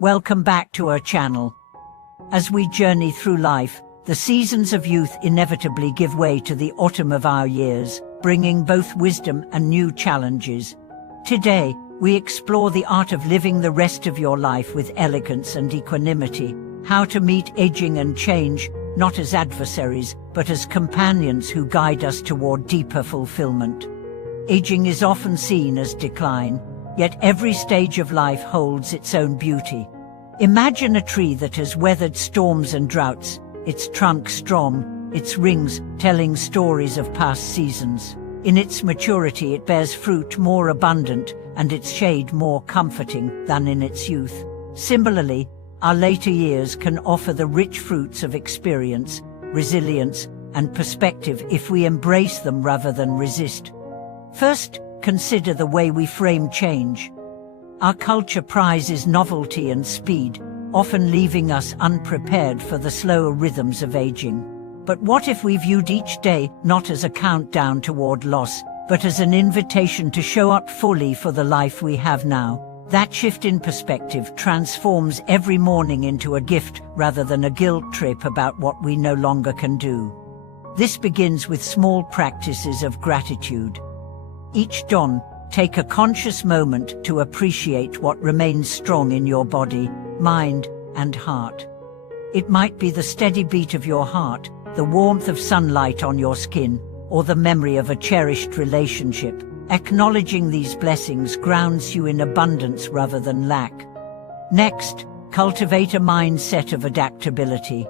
Welcome back to our channel. As we journey through life, the seasons of youth inevitably give way to the autumn of our years, bringing both wisdom and new challenges. Today, we explore the art of living the rest of your life with elegance and equanimity, how to meet aging and change, not as adversaries, but as companions who guide us toward deeper fulfillment. Aging is often seen as decline, yet every stage of life holds its own beauty. Imagine a tree that has weathered storms and droughts, its trunk strong, its rings telling stories of past seasons. In its maturity it bears fruit more abundant and its shade more comforting than in its youth. Similarly, our later years can offer the rich fruits of experience, resilience, and perspective if we embrace them rather than resist. First, consider the way we frame change. Our culture prizes novelty and speed, often leaving us unprepared for the slower rhythms of aging. But what if we viewed each day not as a countdown toward loss, but as an invitation to show up fully for the life we have now? That shift in perspective transforms every morning into a gift rather than a guilt trip about what we no longer can do. This begins with small practices of gratitude. Each dawn, take a conscious moment to appreciate what remains strong in your body, mind, and heart. It might be the steady beat of your heart, the warmth of sunlight on your skin, or the memory of a cherished relationship. Acknowledging these blessings grounds you in abundance rather than lack. Next, cultivate a mindset of adaptability.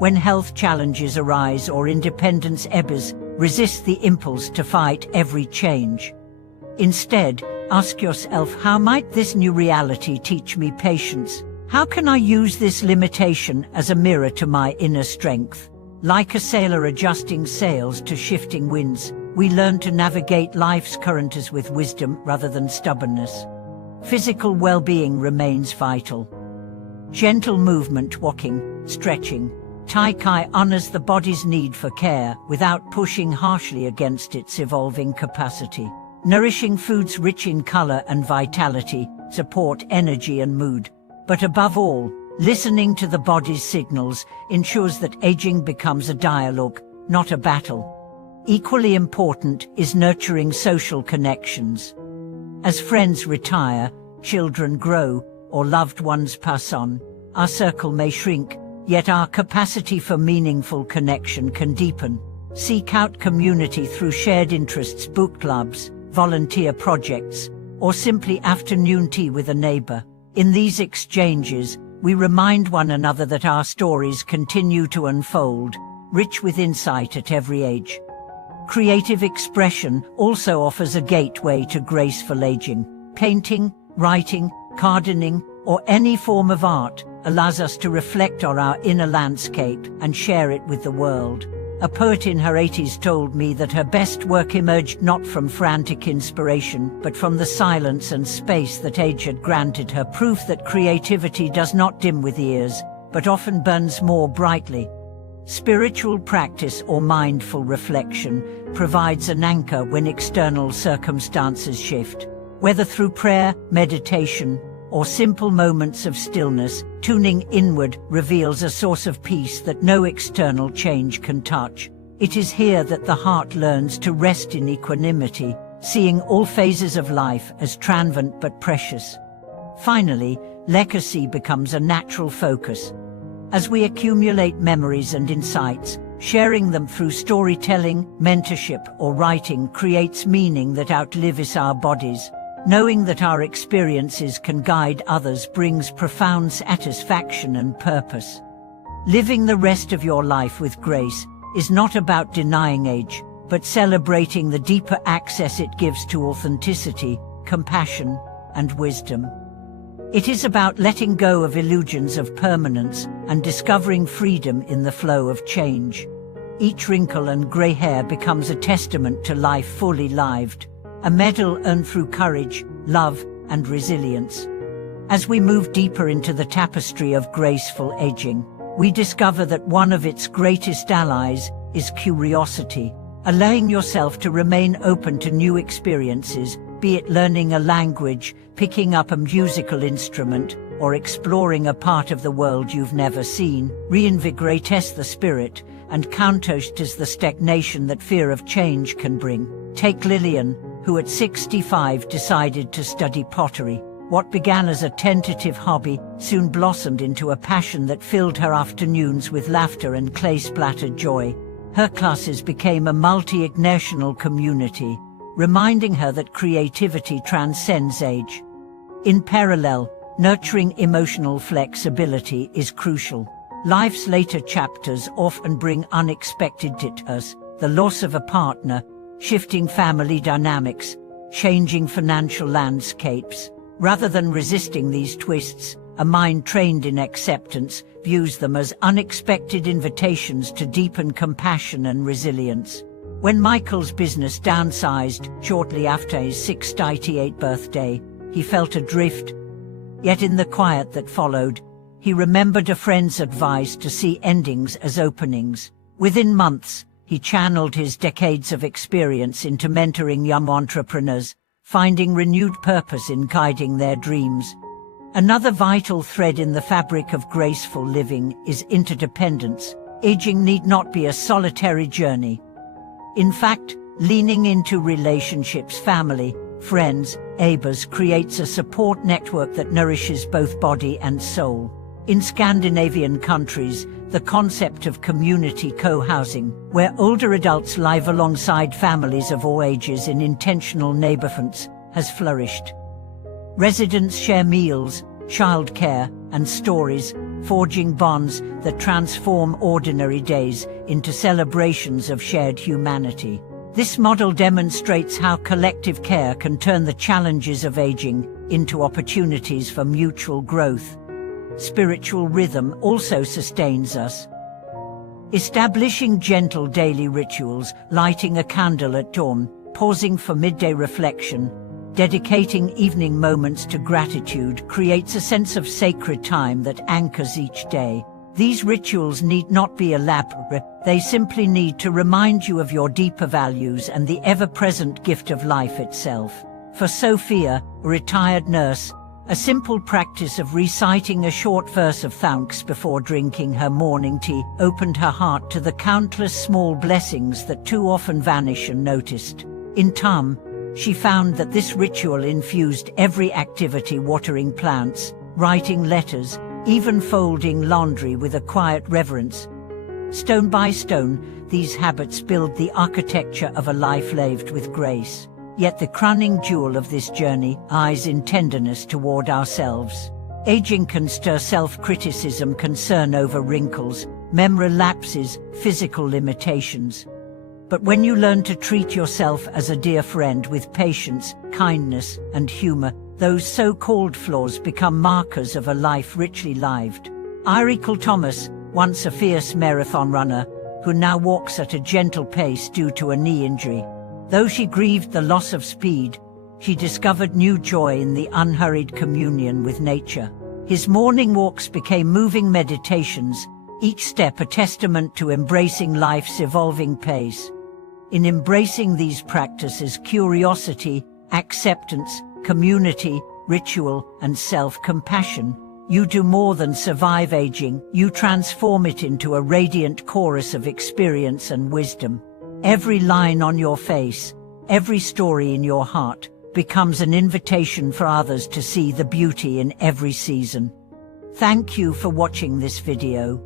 When health challenges arise or independence ebbs, resist the impulse to fight every change. Instead, ask yourself, how might this new reality teach me patience? How can I use this limitation as a mirror to my inner strength? Like a sailor adjusting sails to shifting winds, we learn to navigate life's currents with wisdom rather than stubbornness. Physical well-being remains vital. Gentle movement, walking, stretching, Tai Chi honors the body's need for care without pushing harshly against its evolving capacity. Nourishing foods rich in color and vitality support energy and mood. But above all, listening to the body's signals ensures that aging becomes a dialogue, not a battle. Equally important is nurturing social connections. As friends retire, children grow, or loved ones pass on, our circle may shrink, yet our capacity for meaningful connection can deepen. Seek out community through shared interests, book clubs, volunteer projects, or simply afternoon tea with a neighbor. In these exchanges, we remind one another that our stories continue to unfold, rich with insight at every age. Creative expression also offers a gateway to graceful aging. Painting, writing, gardening, or any form of art allows us to reflect on our inner landscape and share it with the world. A poet in her 80s told me that her best work emerged not from frantic inspiration, but from the silence and space that age had granted her, proof that creativity does not dim with years, but often burns more brightly. Spiritual practice or mindful reflection provides an anchor when external circumstances shift. Whether through prayer, meditation, or simple moments of stillness, tuning inward reveals a source of peace that no external change can touch. It is here that the heart learns to rest in equanimity, seeing all phases of life as transient but precious. Finally, legacy becomes a natural focus. As we accumulate memories and insights, sharing them through storytelling, mentorship, or writing creates meaning that outlives our bodies. Knowing that our experiences can guide others brings profound satisfaction and purpose. Living the rest of your life with grace is not about denying age, but celebrating the deeper access it gives to authenticity, compassion, and wisdom. It is about letting go of illusions of permanence and discovering freedom in the flow of change. Each wrinkle and gray hair becomes a testament to life fully lived, a medal earned through courage, love, and resilience. As we move deeper into the tapestry of graceful aging, we discover that one of its greatest allies is curiosity, allowing yourself to remain open to new experiences, be it learning a language, picking up a musical instrument, or exploring a part of the world you've never seen, reinvigorates the spirit, and counters the stagnation that fear of change can bring. Take Lillian, who at 65 decided to study pottery. What began as a tentative hobby soon blossomed into a passion that filled her afternoons with laughter and clay-splattered joy. Her classes became a multi-generational community, reminding her that creativity transcends age. In parallel, nurturing emotional flexibility is crucial. Life's later chapters often bring unexpected detours, the loss of a partner, shifting family dynamics, changing financial landscapes. Rather than resisting these twists, a mind trained in acceptance views them as unexpected invitations to deepen compassion and resilience. When Michael's business downsized shortly after his 68th birthday, he felt adrift. Yet in the quiet that followed, he remembered a friend's advice to see endings as openings. Within months, he channeled his decades of experience into mentoring young entrepreneurs, finding renewed purpose in guiding their dreams. Another vital thread in the fabric of graceful living is interdependence. Aging need not be a solitary journey. In fact, leaning into relationships, family, friends, neighbors creates a support network that nourishes both body and soul. In Scandinavian countries, the concept of community co-housing, where older adults live alongside families of all ages in intentional neighborhoods, has flourished. Residents share meals, childcare, and stories, forging bonds that transform ordinary days into celebrations of shared humanity. This model demonstrates how collective care can turn the challenges of aging into opportunities for mutual growth. Spiritual rhythm also sustains us. Establishing gentle daily rituals, lighting a candle at dawn, pausing for midday reflection, dedicating evening moments to gratitude creates a sense of sacred time that anchors each day. These rituals need not be elaborate, they simply need to remind you of your deeper values and the ever-present gift of life itself. For Sophia, a retired nurse, a simple practice of reciting a short verse of thanks before drinking her morning tea opened her heart to the countless small blessings that too often vanish unnoticed. In time, she found that this ritual infused every activity: watering plants, writing letters, even folding laundry with a quiet reverence. Stone by stone, these habits build the architecture of a life lived with grace. Yet the crowning jewel of this journey lies in tenderness toward ourselves. Aging can stir self-criticism, concern over wrinkles, memory lapses, physical limitations. But when you learn to treat yourself as a dear friend with patience, kindness, and humor, those so-called flaws become markers of a life richly lived. I recall Thomas, once a fierce marathon runner, who now walks at a gentle pace due to a knee injury. Though she grieved the loss of speed, she discovered new joy in the unhurried communion with nature. His morning walks became moving meditations, each step a testament to embracing life's evolving pace. In embracing these practices, curiosity, acceptance, community, ritual, and self-compassion, you do more than survive aging, you transform it into a radiant chorus of experience and wisdom. Every line on your face, every story in your heart, becomes an invitation for others to see the beauty in every season. Thank you for watching this video.